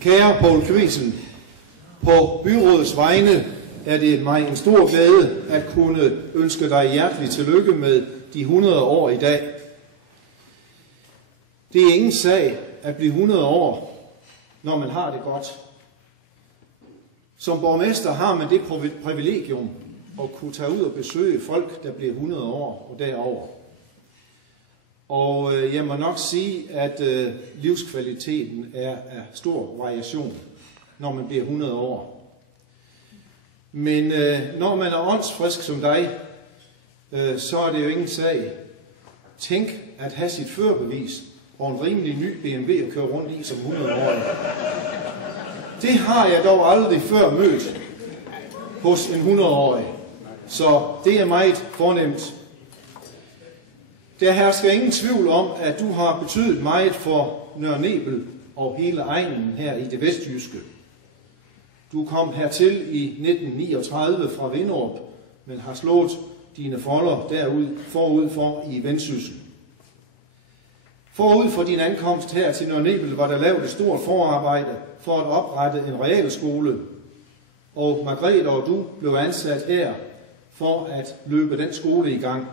Kære Poul Kvesel, på byrådets vegne er det mig en stor glæde at kunne ønske dig hjertelig tillykke med de 100 år i dag. Det er ingen sag at blive 100 år, når man har det godt. Som borgmester har man det privilegium at kunne tage ud og besøge folk, der bliver 100 år og derover. Og jeg må nok sige, at livskvaliteten er af stor variation, når man bliver 100 år. Men når man er åndsfrisk som dig, så er det jo ingen sag. Tænk at have sit førerbevis og en rimelig ny BMW at køre rundt i som 100-årig. Det har jeg dog aldrig før mødt hos en 100-årig. Så det er meget fornemt. Der hersker ingen tvivl om, at du har betydet meget for Nørre Nebel og hele egnen her i det vestjyske. Du kom hertil i 1939 fra Vinderup, men har slået dine folder forud for i Vendsyssel. Forud for din ankomst her til Nørre Nebel var der lavet et stort forarbejde for at oprette en realskole, og Margrethe og du blev ansat her for at løbe den skole i gang.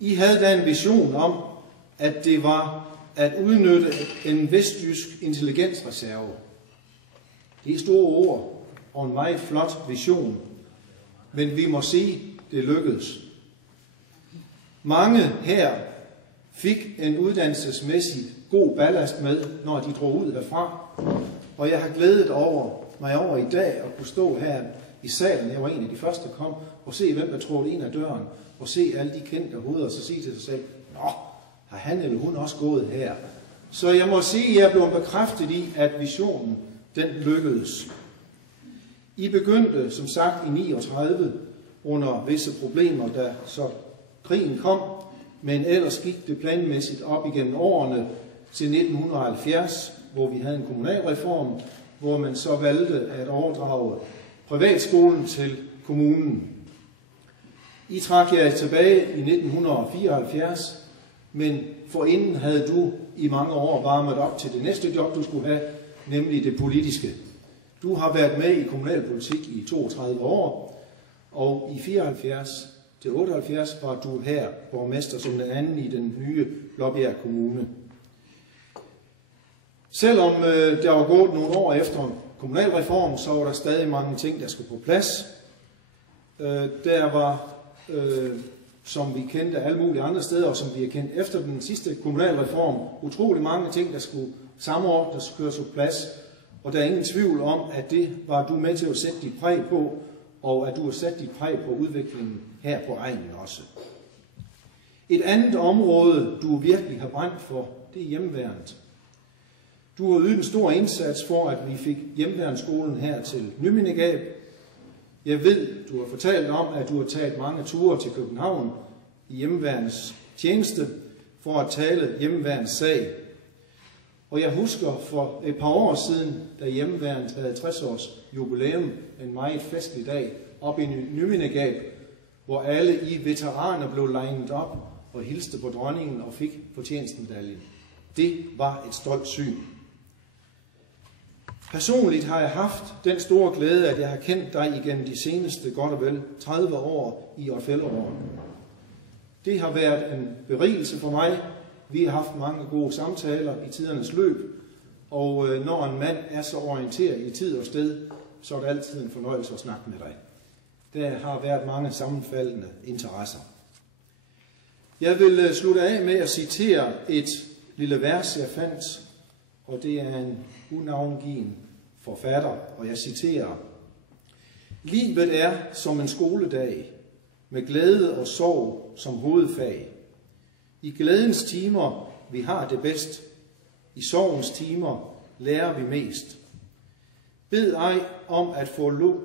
I havde da en vision om, at det var at udnytte en vestjysk intelligensreserve. Det er store ord og en meget flot vision, men vi må sige, det lykkedes. Mig her fik en uddannelsesmæssig god ballast med, når de drog ud herfra, og jeg har glædet mig over i dag at kunne stå her i salen. Jeg var en af de første, der kom, og se, hvem der trådte ind ad døren, og se alle de kendte hoveder, og så sige til sig selv, nå, har han eller hun også gået her? Så jeg må sige, at jeg er blevet bekræftet i, at visionen, den lykkedes. I begyndte, som sagt, i 39 under visse problemer, da så krigen kom, men ellers gik det planmæssigt op igennem årene til 1970, hvor vi havde en kommunalreform, hvor man så valgte at overdrage privatskolen til kommunen. I trak jer tilbage i 1974, men forinden havde du i mange år varmet op til det næste job, du skulle have, nemlig det politiske. Du har været med i kommunalpolitik i 32 år, og i 74 til 78 var du her borgmester som den anden i den nye Blåbjerg Kommune. Selvom der var gået nogle år efter kommunalreformen, så var der stadig mange ting, der skulle på plads. Der var, som vi kendte alle mulige andre steder, og som vi har kendt efter den sidste kommunalreform, utrolig mange ting, der skulle samordnes og køres på plads. Og der er ingen tvivl om, at det var du med til at sætte dit præg på, og at du har sat dit præg på udviklingen her på egnen også. Et andet område, du virkelig har brændt for, det er hjemmeværnet. Du har ydet en stor indsats for, at vi fik hjemmeværnsskolen her til Nymindegab. Jeg ved, du har fortalt om, at du har taget mange ture til København i hjemmeværnets tjeneste for at tale hjemmeværnets sag. Og jeg husker for et par år siden, da hjemmeværnet havde 60 års jubilæum, en meget festlig dag, op i Nymindegab, hvor alle i veteraner blev linet op og hilste på dronningen og fik fortjenstmedaljen. Det var et stolt syn. Personligt har jeg haft den store glæde, at jeg har kendt dig igennem de seneste godt og vel 30 år i Otfelloåret. Det har været en berigelse for mig. Vi har haft mange gode samtaler i tidernes løb, og når en mand er så orienteret i tid og sted, så er det altid en fornøjelse at snakke med dig. Der har været mange sammenfaldende interesser. Jeg vil slutte af med at citere et lille vers, jeg fandt, og det er en unavngiven forfatter, og jeg citerer: Livet er som en skoledag, med glæde og sorg som hovedfag. I glædens timer vi har det bedst, i sorgens timer lærer vi mest. Bed ej om at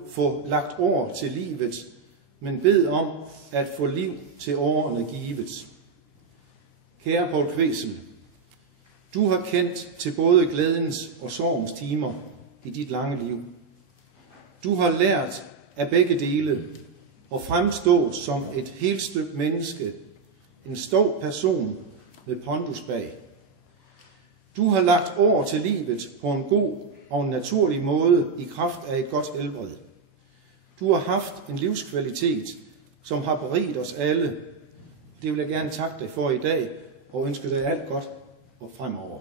få lagt ord til livet, men bed om at få liv til årene givet. Kære Poul Kvesel, du har kendt til både glædens og sorgens timer i dit lange liv. Du har lært af begge dele og fremstået som et helt menneske, en stor person med pondus bag. Du har lagt år til livet på en god og en naturlig måde i kraft af et godt helbred. Du har haft en livskvalitet, som har beriget os alle. Det vil jeg gerne takke dig for i dag og ønske dig alt godt og fremover.